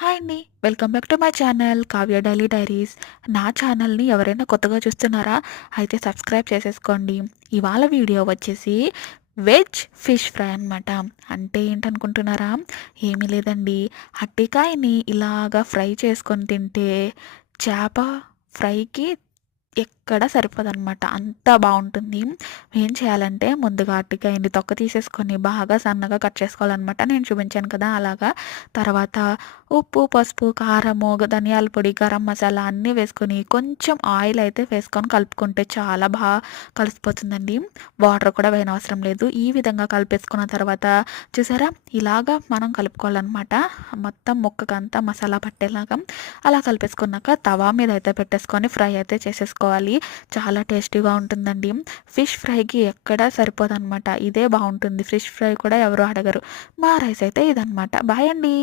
Hi అండి. Welcome back to my channel Kavya daily diaries. నా ఛానల్‌ని ఎవరైనా కొత్తగా చూస్తున్నారా? అయితే సబ్స్క్రైబ్ చేసేసుకోండి. ఇవాళ వీడియో వచ్చేసి వెజ్ ఫిష్ ఫ్రై అనమాట. అంటే ఏంటనుకుంటున్నారా? ఏమీ లేదండి. అట్టికాయని ఇలాగా ఫ్రై చేసుకొని తింటే చేప ఫ్రైకి ఎక్కడ సరిపోదనమాట. అంత బావుంటుంది. ఏం చేయాలంటే ముందుగా అరటికాయని తొక్క తీసేసుకొని బాగా సన్నగా కట్ చేసుకోవాలనమాట. నేను చూపించాను కదా అలాగా. తర్వాత ఉప్పు, పసుపు, కారము, ధనియాల పొడి, గరం మసాలా అన్నీ వేసుకొని కొంచెం ఆయిల్ అయితే వేసుకొని కలుపుకుంటే చాలా కలిసిపోతుందండి. వాటర్ కూడా వేయనవసరం లేదు. ఈ విధంగా కలిపేసుకున్న తర్వాత చూసారా ఇలాగా మనం కలుపుకోవాలనమాట. మొత్తం ముక్కకంతా మసాలా పట్టేలాగా. అలా కలిపేసుకున్నాక తవా మీద అయితే పెట్టేసుకొని ఫ్రై అయితే చేసేసుకోవాలి. చాలా టేస్టీగా ఉంటుందండి. ఫిష్ ఫ్రైకి ఎక్కడా సరిపోదనమాట. ఇదే బావుంటుంది. ఫిష్ ఫ్రై కూడా ఎవరు అడగరు. మా రైస్ అయితే ఇదనమాట. బాయ్ అండి.